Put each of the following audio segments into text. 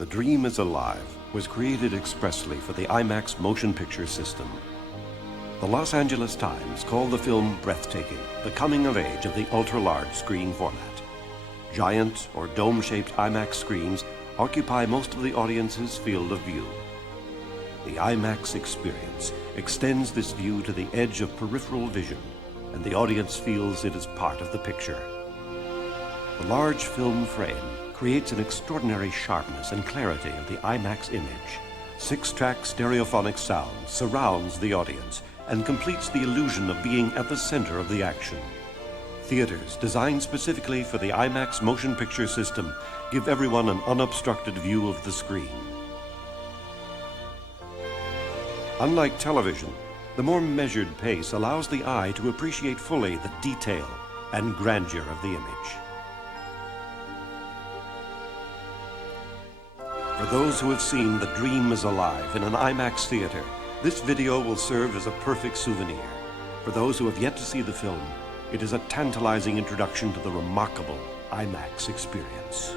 The Dream is Alive was created expressly for the IMAX motion picture system. The Los Angeles Times called the film breathtaking, the coming of age of the ultra-large screen format. Giant or dome-shaped IMAX screens occupy most of the audience's field of view. The IMAX experience extends this view to the edge of peripheral vision, and the audience feels it is part of the picture. The large film frame creates an extraordinary sharpness and clarity of the IMAX image. 6-track stereophonic sound surrounds the audience and completes the illusion of being at the center of the action. Theaters designed specifically for the IMAX motion picture system give everyone an unobstructed view of the screen. Unlike television, the more measured pace allows the eye to appreciate fully the detail and grandeur of the image. For those who have seen The Dream is Alive in an IMAX theater, this video will serve as a perfect souvenir. For those who have yet to see the film, it is a tantalizing introduction to the remarkable IMAX experience.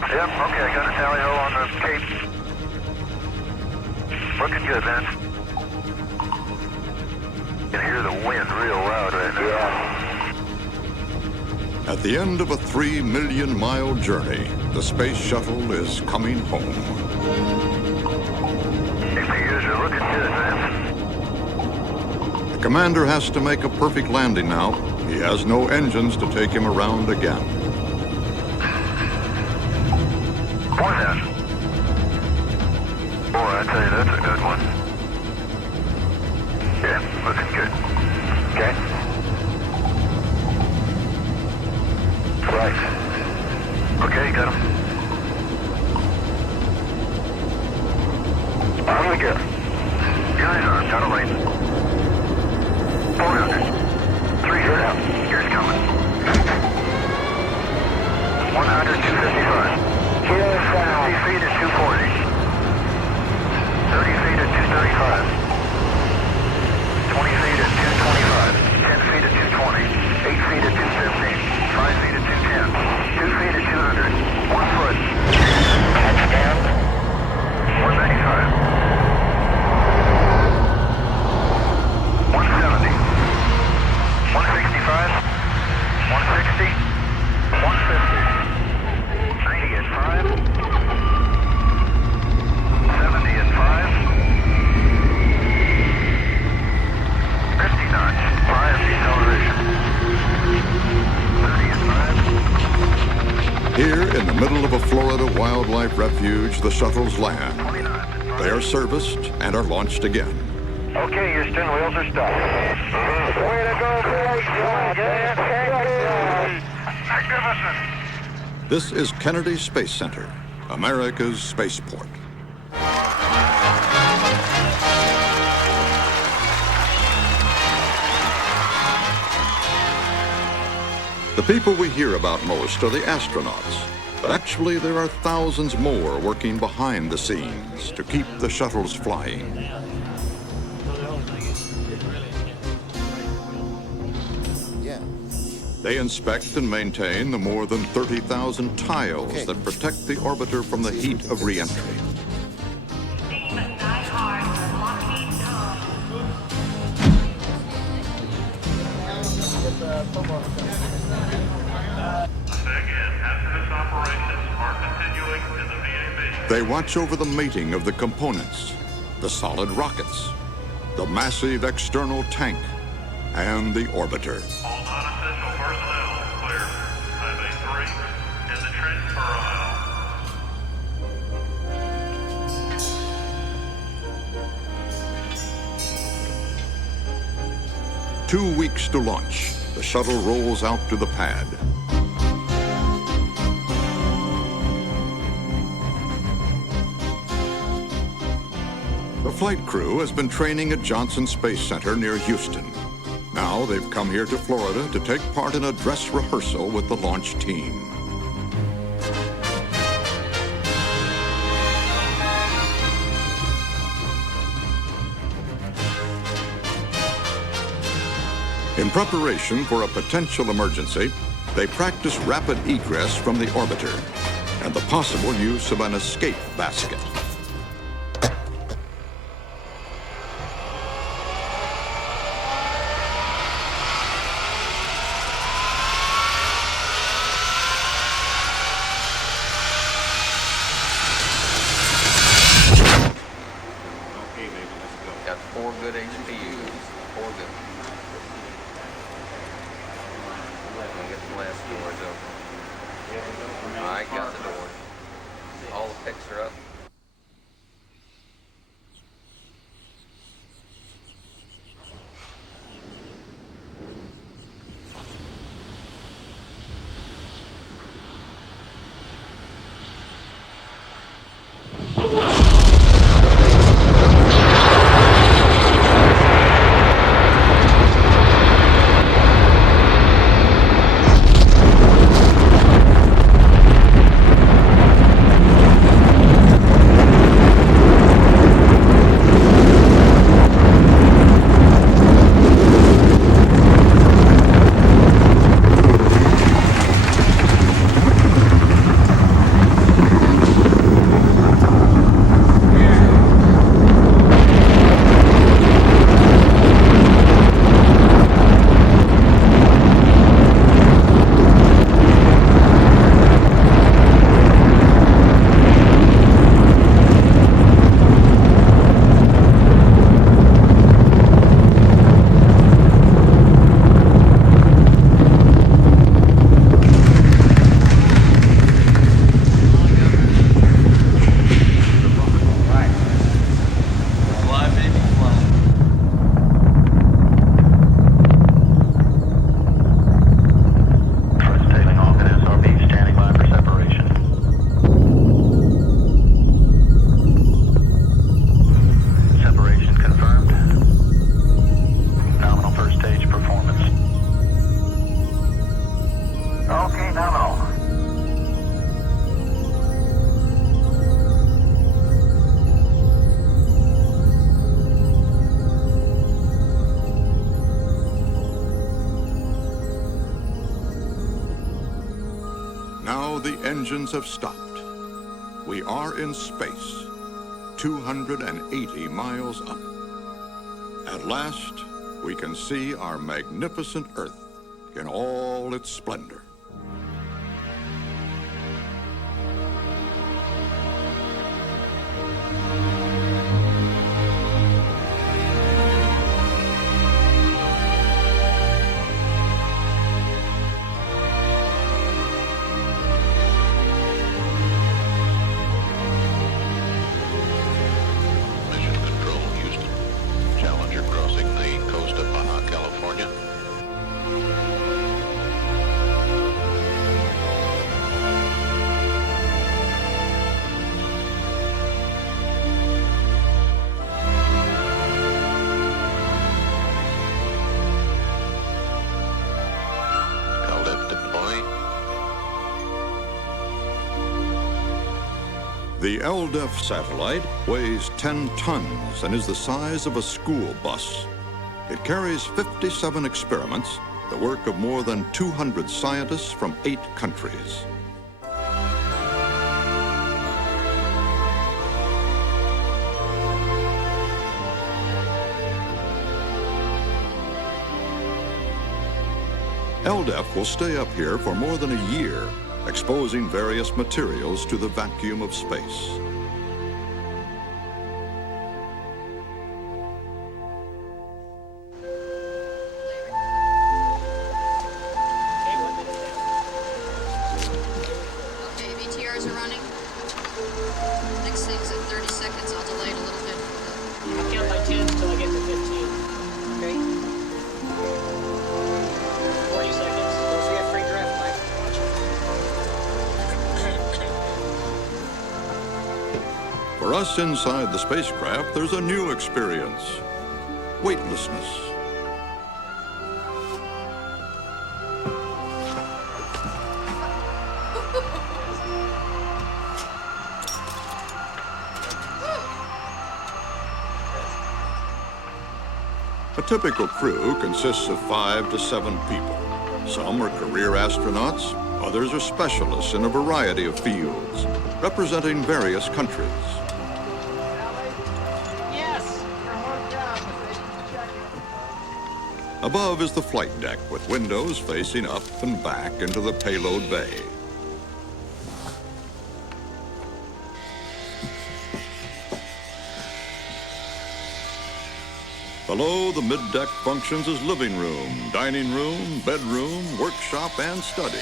Yep, okay, I got a tally ho on the Cape. Looking good, man. You can hear the wind real loud right now. Yeah. At the end of a 3 million-mile journey, the space shuttle is coming home. Hey, figures are looking good, man. The commander has to make a perfect landing now. He has no engines to take him around again. Boy, then. Boy, I tell you, that's a good one. Yeah, looking good. Okay. Right. Okay, got him. On we go. Guys on, got a lane. 400. 300 out. Gears coming. 100, 255. 50 feet at 240. 30 feet at 235. 20 feet at 225. 10 feet at 220. 8 feet at 215. 5 feet at 210. 2 feet at 200. 1 foot. Touchdown. 195. 170. 165. 160. 150. 90 at 5. 70 at 5. 50 knots. 5 deceleration. 30 at 5. Here, in the middle of a Florida wildlife refuge, the shuttles land. 20 knots at 5. They are serviced and are launched again. Okay, Houston, wheels are stopped. Way to go, boys. Magnificent. This is Kennedy Space Center, America's spaceport. The people we hear about most are the astronauts, but actually there are thousands more working behind the scenes to keep the shuttles flying. They inspect and maintain the more than 30,000 tiles that protect the orbiter from the heat of re-entry. Steam die hard for Lockheed Again, hazardous operations are continuing in the VA base. They watch over the mating of the components, the solid rockets, the massive external tank, and the orbiter. All non-essential personnel clear. Highway 3 in the transfer aisle. 2 weeks to launch, the shuttle rolls out to the pad. The flight crew has been training at Johnson Space Center near Houston. Now they've come here to Florida to take part in a dress rehearsal with the launch team. In preparation for a potential emergency, they practice rapid egress from the orbiter and the possible use of an escape basket. Got 4 good HPUs. 4 good. I'm gonna get the last doors open. I got the door. All the picks are up. Now the engines have stopped. We are in space, 280 miles up. At last, we can see our magnificent Earth in all its splendor. The LDEF satellite weighs 10 tons and is the size of a school bus. It carries 57 experiments the work of more than 200 scientists from 8 countries. LDEF will stay up here for more than a year, exposing various materials to the vacuum of space. Okay, VTRs are running. Next thing's at 30 seconds. I'll delay it a little bit. I'll count by 10 until I get to 15. Okay? 40 seconds. Don't forget free draft, Mike. For us inside the spacecraft, there's a new experience: weightlessness. A typical crew consists of 5 to 7 people. Some are career astronauts, others are specialists in a variety of fields, representing various countries. Yes! Above is the flight deck with windows facing up and back into the payload bay. Below, the mid-deck functions as living room, dining room, bedroom, workshop, and study.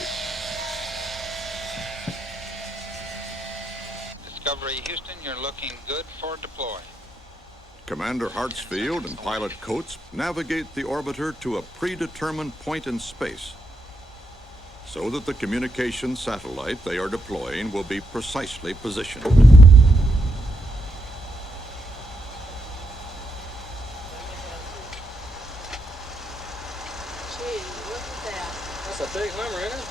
Discovery Houston, you're looking good for deploy. Commander Hartsfield and pilot Coates navigate the orbiter to a predetermined point in space so that the communication satellite they are deploying will be precisely positioned. That's a big hummer, isn't it?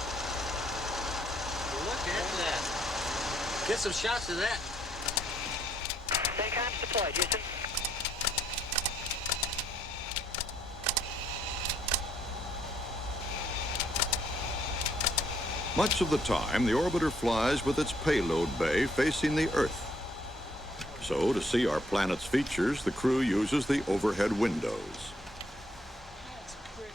Look at that. Get some shots of that. Stay calm, deployed, Houston. Much of the time, the orbiter flies with its payload bay facing the Earth. So, to see our planet's features, the crew uses the overhead windows. That's pretty.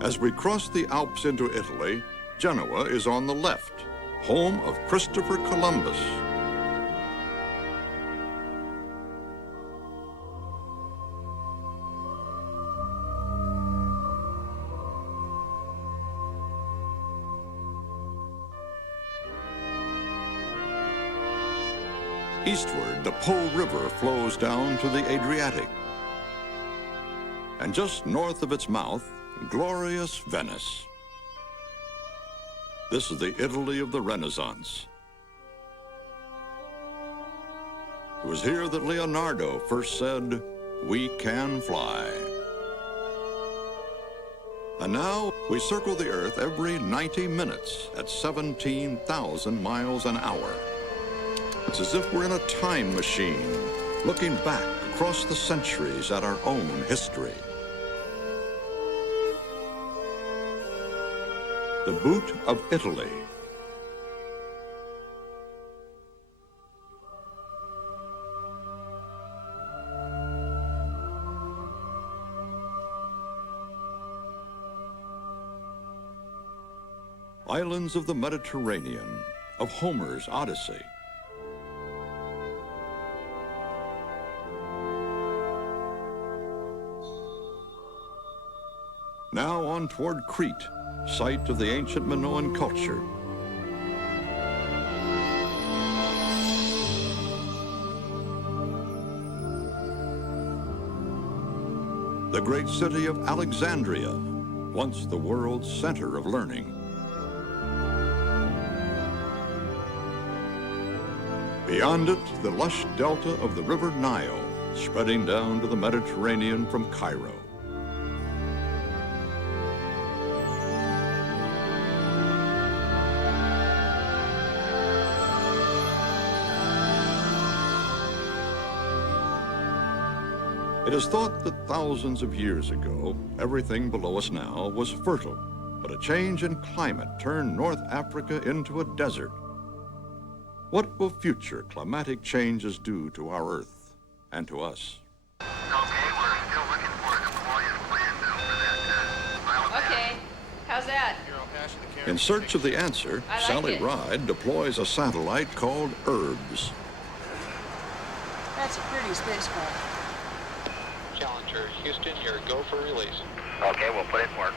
As we cross the Alps into Italy, Genoa is on the left, home of Christopher Columbus. Eastward, the Po River flows down to the Adriatic. And just north of its mouth, glorious Venice. This is the Italy of the Renaissance. It was here that Leonardo first said, "We can fly." And now we circle the Earth every 90 minutes at 17,000 miles an hour. It's as if we're in a time machine, looking back across the centuries at our own history. The Boot of Italy. Islands of the Mediterranean, of Homer's Odyssey. Now on toward Crete, site of the ancient Minoan culture. The great city of Alexandria, once the world's center of learning. Beyond it, the lush delta of the River Nile, spreading down to the Mediterranean from Cairo. It is thought that thousands of years ago, everything below us now was fertile, but a change in climate turned North Africa into a desert. What will future climatic changes do to our Earth and to us? Okay, we're still looking for a deployment plan for that Okay, how's that? In search of the answer, I like Sally it. Ride deploys a satellite called Herbs. That's a pretty spacecraft. Challenger Houston, you're go for release. Okay, we'll put it in work.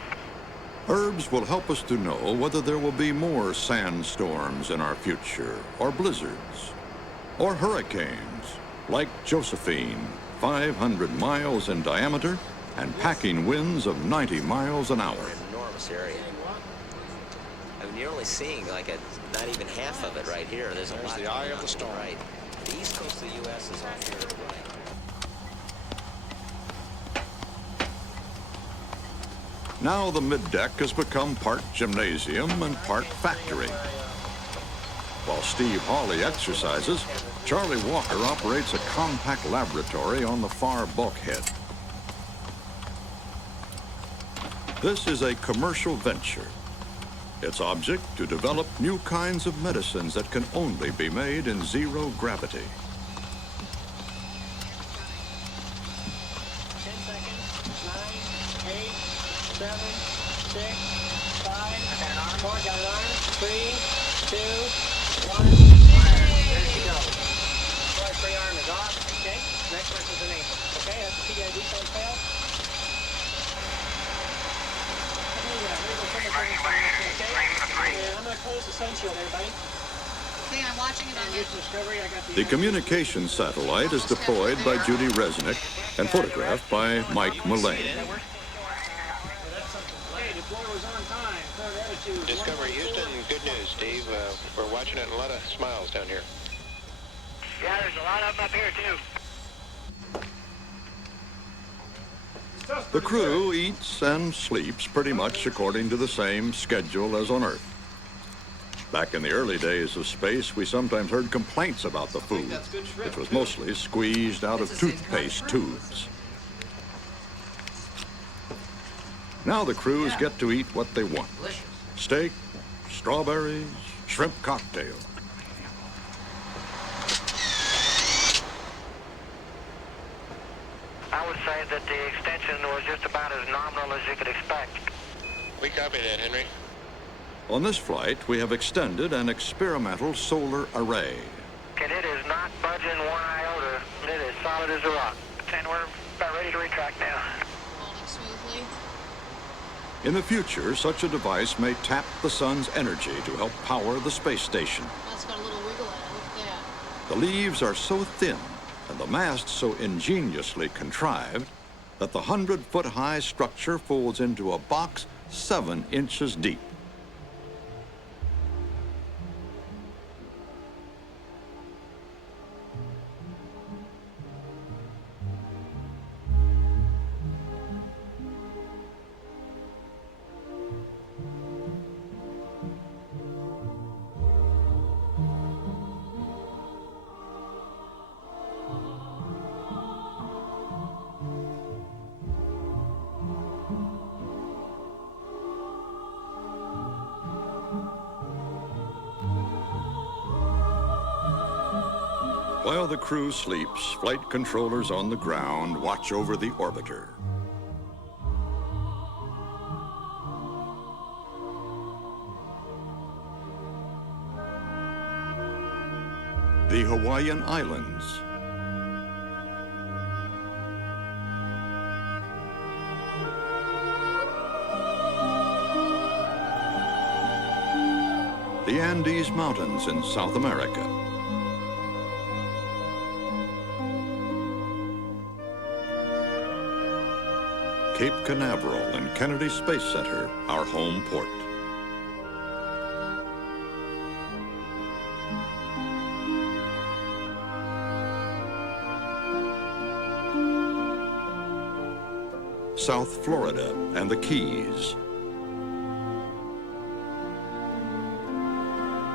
Herbs will help us to know whether there will be more sandstorms in our future, or blizzards, or hurricanes, like Josephine, 500 miles in diameter and packing winds of 90 miles an hour. An enormous area. I mean, you're only seeing like not even half of it right here. There's a lot. The eye of the storm. Right. The east coast of the U.S. is off here to the right. Now the middeck has become part gymnasium and part factory. While Steve Hawley exercises, Charlie Walker operates a compact laboratory on the far bulkhead. This is a commercial venture. Its object to develop new kinds of medicines that can only be made in zero gravity. 10 seconds. 9, 8, 7, 6, 5, 4, got an arm. 3, 2, 1. There she goes. Free arm is off. Okay. Next one is an ankle. Okay, that's the PID don't fail. I'm going to close the sun shield, everybody. Okay, I'm watching it on And the... use Discovery. I got The communication satellite is deployed by Judy Resnick and photographed by Mike Mullane. Hey, deploy was on time. Third attitude. Discovery Houston, good news, Steve. We're watching it and a lot of smiles down here. Yeah, there's a lot of them up here, too. The crew eats and sleeps pretty much according to the same schedule as on Earth. Back in the early days of space, we sometimes heard complaints about the food, which was mostly squeezed out of toothpaste tubes. Now the crews get to eat what they want. Steak, strawberries, shrimp cocktail. I would say that the extension was just about as nominal as you could expect. We copy that, Henry. On this flight, we have extended an experimental solar array. And it is not budging one iota. It is solid as a rock. And we're about ready to retract now. Holding smoothly. In the future, such a device may tap the sun's energy to help power the space station. That's got a little wiggle in it. Look at that. The leaves are so thin and the mast so ingeniously contrived that the 100-foot-high structure folds into a box 7 inches deep. While the crew sleeps, flight controllers on the ground watch over the orbiter. The Hawaiian Islands. The Andes Mountains in South America. Cape Canaveral and Kennedy Space Center, our home port. South Florida and the Keys.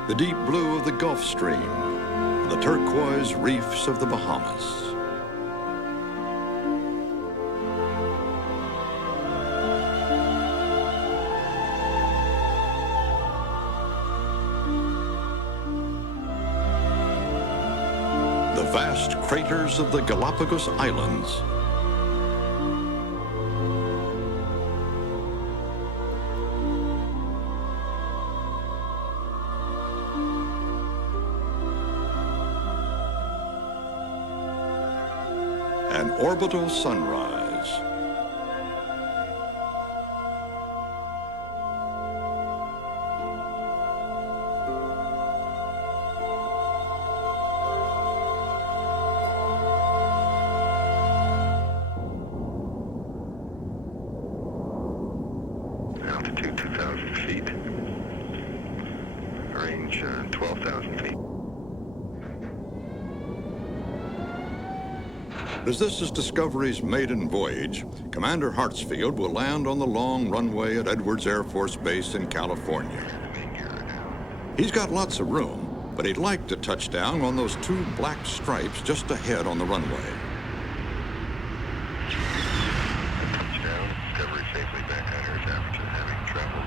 The deep blue of the Gulf Stream, and the turquoise reefs of the Bahamas. vast craters of the Galapagos Islands. An orbital sunrise. Altitude 2,000 feet. Range 12,000 feet. As this is Discovery's maiden voyage, Commander Hartsfield will land on the long runway at Edwards Air Force Base in California. He's got lots of room, but he'd like to touch down on those two black stripes just ahead on the runway. Touchdown. Discovery safely back on Earth after having traveled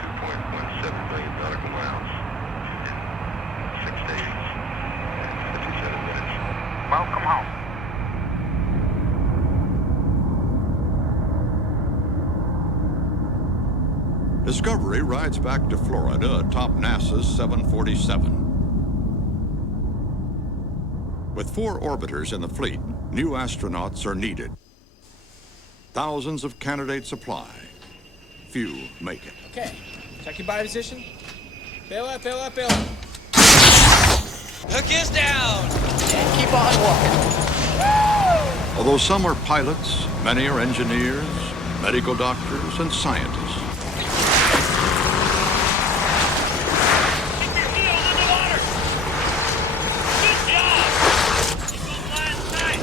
2.17 million nautical miles in 6 days and 57 minutes. Welcome home. Discovery rides back to Florida atop NASA's 747. With 4 orbiters in the fleet, new astronauts are needed. Thousands of candidates apply. Few make it. Okay, check your body position. Bail up, bail up, bail up. Hook is down! And keep on walking. Although some are pilots, many are engineers, medical doctors, and scientists. Keep your heels in the water. Good job. Keep those lines tight.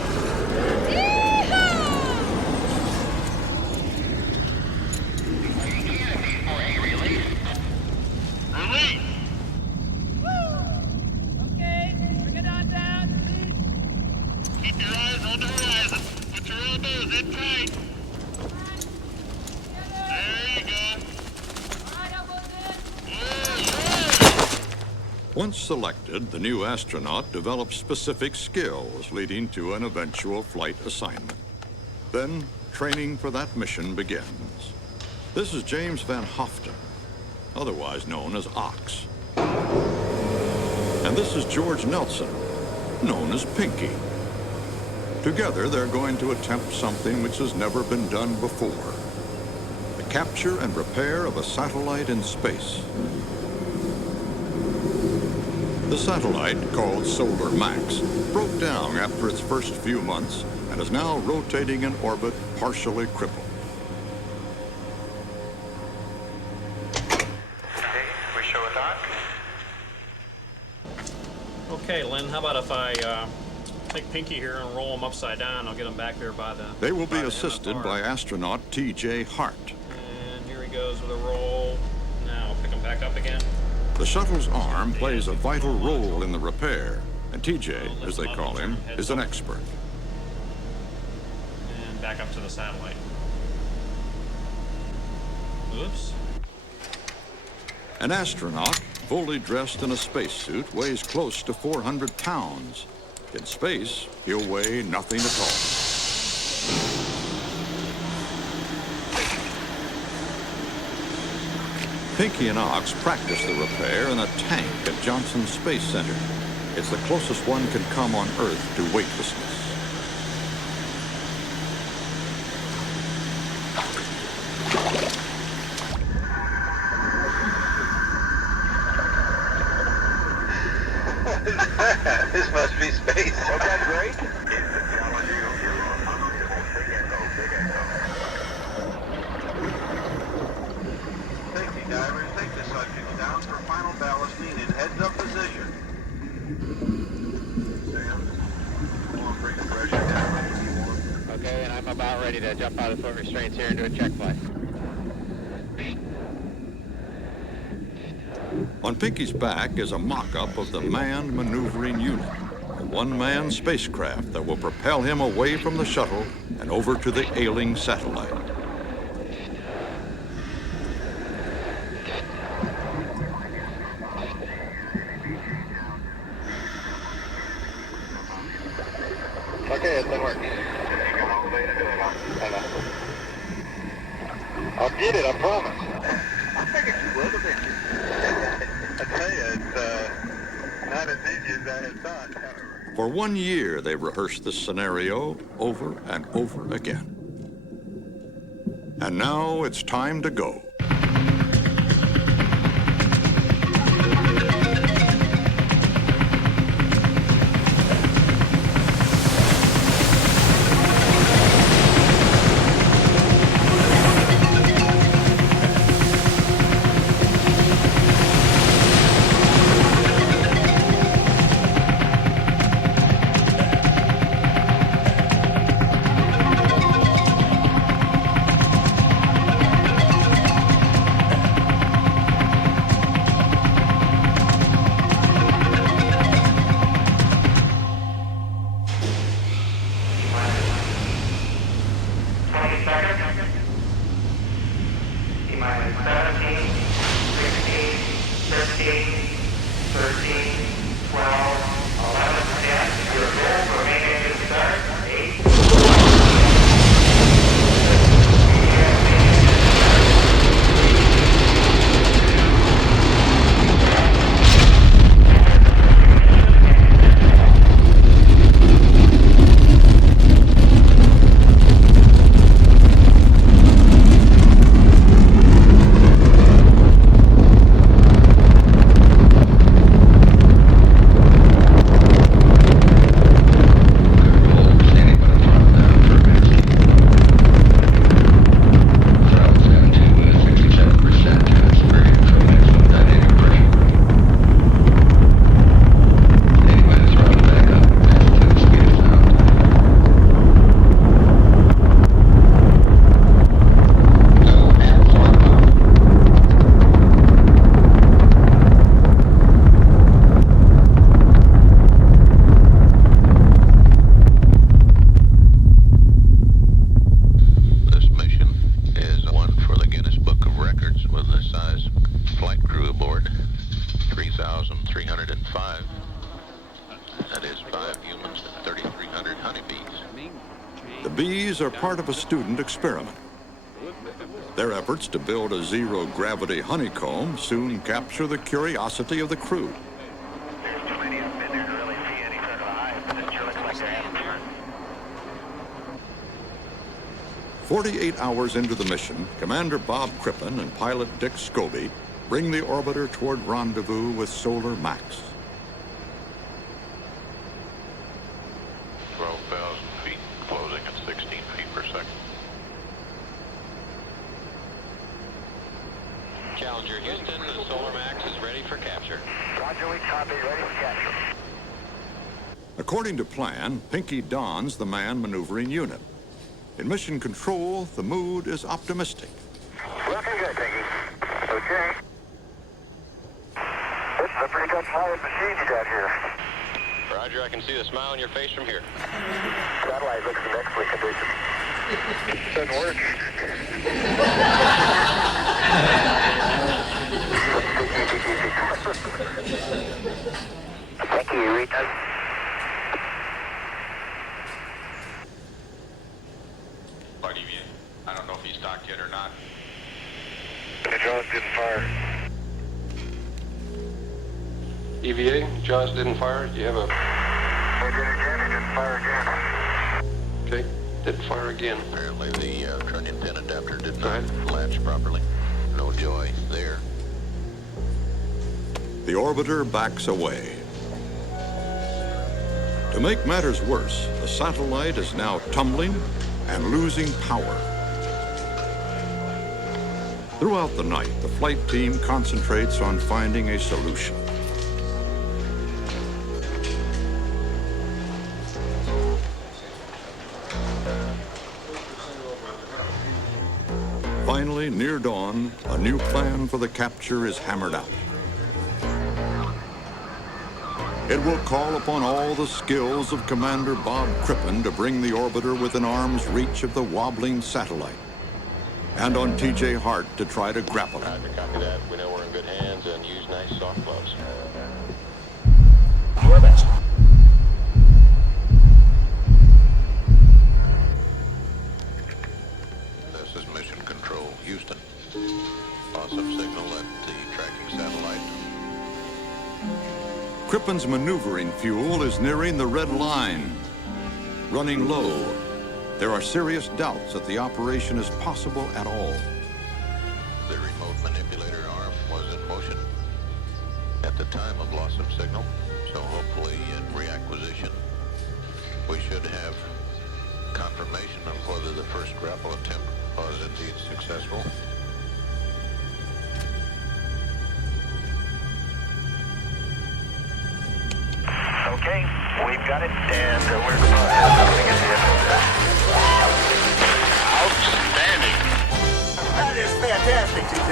Release. Okay, bring it on down, please. Keep your eyes on the horizon. Put your elbows in tight. There you go. Once selected, the new astronaut develops specific skills leading to an eventual flight assignment. Then, training for that mission begins. This is James Van Hoften, otherwise known as Ox. And this is George Nelson, known as Pinky. Together, they're going to attempt something which has never been done before: the capture and repair of a satellite in space. The satellite, called Solar Max, broke down after its first few months and is now rotating in orbit, partially crippled. Okay, we show a dock. Okay, Lynn, how about if I take Pinky here and roll him upside down? I'll get him back there by the... They will be by the assisted NFR. by astronaut T.J. Hart. And here he goes with a roll. Now, pick him back up again. The shuttle's arm plays a vital role in the repair, and T.J., as they call him, is an expert. And back up to the satellite. Oops. An astronaut, fully dressed in a spacesuit, weighs close to 400 pounds. In space, he'll weigh nothing at all. Pinky and Ox practice the repair in a tank at Johnson Space Center. It's the closest one can come on Earth to weightlessness. This must be space. Was that great? Safety divers, take the subjects down for final ballasting in heads-up position. Sam, come on, bring the pressure down. Okay, and I'm about ready to jump out of the foot restraints here and do a check flight. On Pinky's back is a mock-up of the manned maneuvering unit, a one-man spacecraft that will propel him away from the shuttle and over to the ailing satellite. I'll get it, I promise. I figured you would eventually. I tell you, it's not as easy as I had thought. For 1 year, they rehearsed this scenario over and over again. And now it's time to go. Are part of a student experiment. Their efforts to build a zero-gravity honeycomb soon capture the curiosity of the crew. There's too many of them in there to really see any sort of a hive, but it sure looks like they're having fun. 48 hours into the mission, Commander Bob Crippen and pilot Dick Scobie bring the orbiter toward rendezvous with Solar Max. 12,000 feet, closing at 16 feet per second. Challenger Houston, the Solar Max is ready for capture. Roger, we copy, ready for capture. According to plan, Pinky dons the manned maneuvering unit. In mission control, the mood is optimistic. Looking good, Pinky. Okay. This is a pretty tough flying machine you got here. Roger, I can see the smile on your face from here. Satellite looks in excellent condition. Doesn't work. Thank you, Rita. I don't know if he's docked yet or not. The jaws didn't fire. EVA, jaws didn't fire. Do you have a... They did again, it didn't fire again. Okay, didn't fire again. Apparently the trunnion pin adapter did not latch properly. No joy there. The orbiter backs away. To make matters worse, the satellite is now tumbling and losing power. Throughout the night, the flight team concentrates on finding a solution. Finally, near dawn, a new plan for the capture is hammered out. It will call upon all the skills of Commander Bob Crippen to bring the orbiter within arm's reach of the wobbling satellite, and on T.J. Hart to try to grapple it. Roger, copy that. We know we're in good hands and use nice soft gloves. Your best. This is Mission Control. Houston. Loss of signal at the tracking satellite. Crippen's maneuvering fuel is nearing the red line. Running low, there are serious doubts that the operation is possible at all. The remote manipulator arm was in motion at the time of loss of signal, so hopefully in reacquisition we should have confirmation of whether the first grapple attempt was indeed successful. Okay, we've got it, and we're in the process of putting it in. Outstanding. That is fantastic, TJ.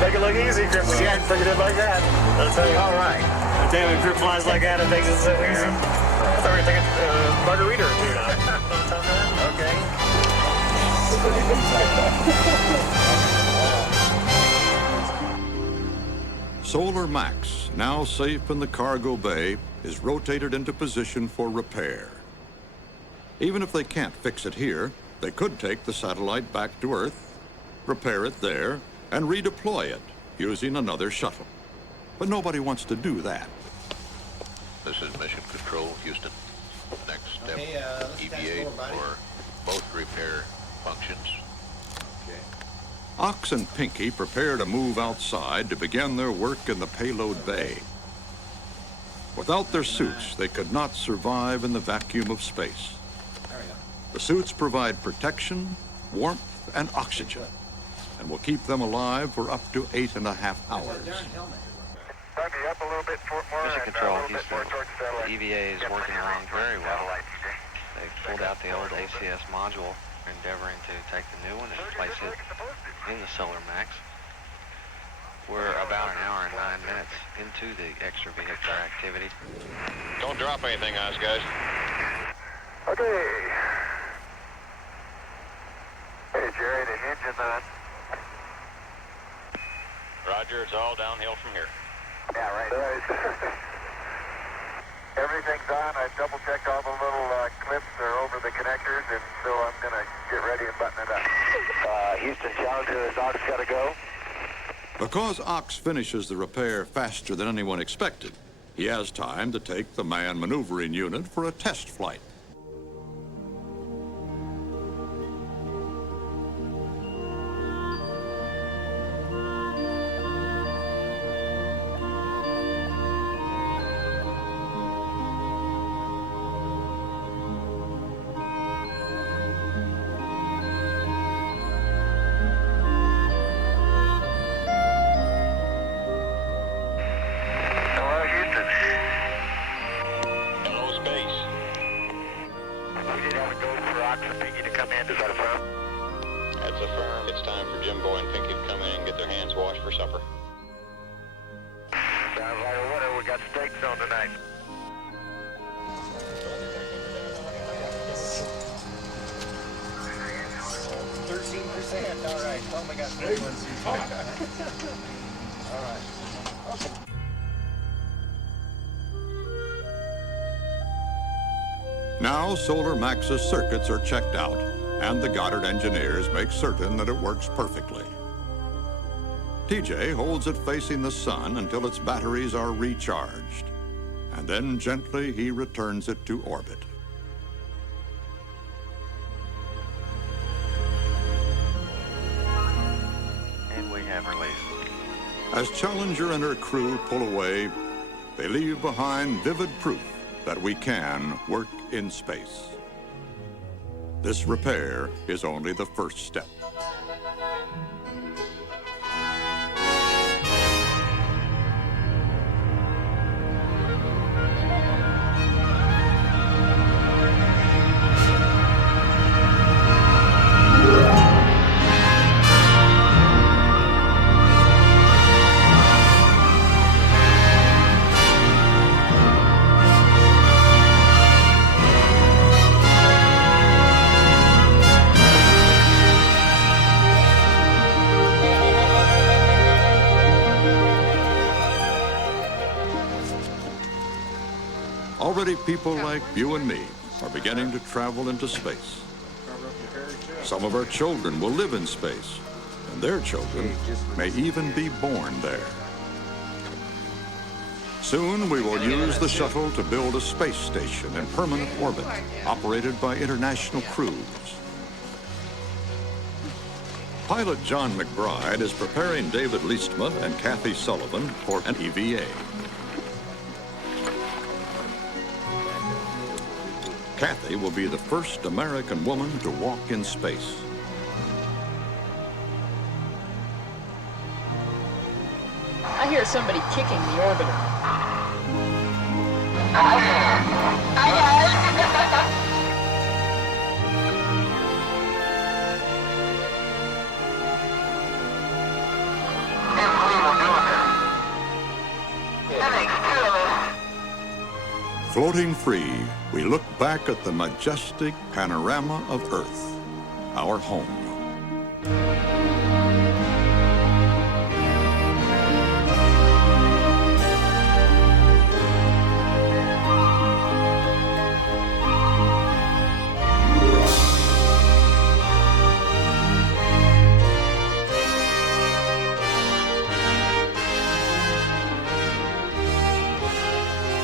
Make it look easy, Grip. See, I figured it like that. I'll tell you. All right. Damn it, Grip flies like that and thinks it's so easy. I thought we were thinking margarita or two now. Okay. Solar Max, now safe in the cargo bay, is rotated into position for repair. Even if they can't fix it here, they could take the satellite back to Earth, repair it there, and redeploy it using another shuttle. But nobody wants to do that. This is Mission Control, Houston. Next step, EVA for both repair functions. Ox and Pinky prepare to move outside to begin their work in the payload bay. Without their suits, they could not survive in the vacuum of space. The suits provide protection, warmth, and oxygen, and will keep them alive for up to 8.5 hours. Buggy up a little bit more. Mission Control, Houston. The EVA is working along very well. They've pulled out the old ACS module, endeavoring to take the new one and place it in the Solar Max. We're about an hour and 9 minutes into the extravehicular activity. Don't drop anything on us, guys. Okay. Hey, Jerry, the engine on. Roger, it's all downhill from here. Yeah, right. Everything's on. I've double-checked all the little clips are over the connectors, and so I'm going to get ready and button it up. Houston Challenger, is Ox got to go? Because Ox finishes the repair faster than anyone expected, he has time to take the manned maneuvering unit for a test flight. Now, Solar Max's circuits are checked out, and the Goddard engineers make certain that it works perfectly. TJ holds it facing the sun until its batteries are recharged, and then gently he returns it to orbit. And we have released. As Challenger and her crew pull away, they leave behind vivid proof that we can work in space. This repair is only the first step. Already people like you and me are beginning to travel into space. Some of our children will live in space, and their children may even be born there. Soon we will use the shuttle to build a space station in permanent orbit, operated by international crews. Pilot John McBride is preparing David Liestma and Kathy Sullivan for an EVA. Kathy will be the first American woman to walk in space. I hear somebody kicking the orbiter. Floating free, we look back at the majestic panorama of Earth, our home.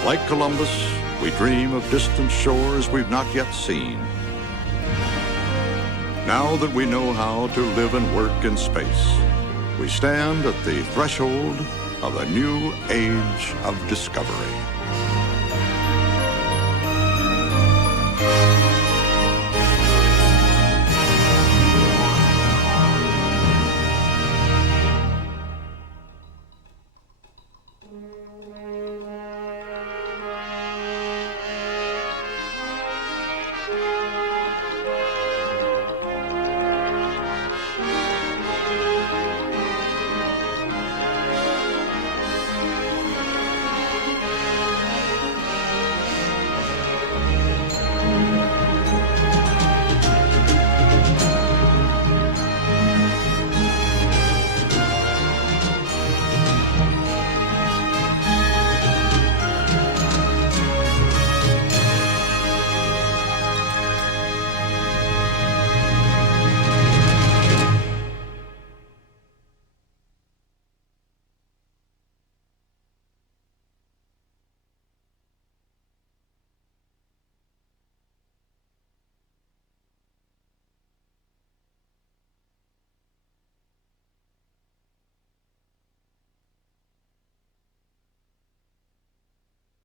Like Columbus, we dream of distant shores we've not yet seen. Now that we know how to live and work in space, we stand at the threshold of a new age of discovery.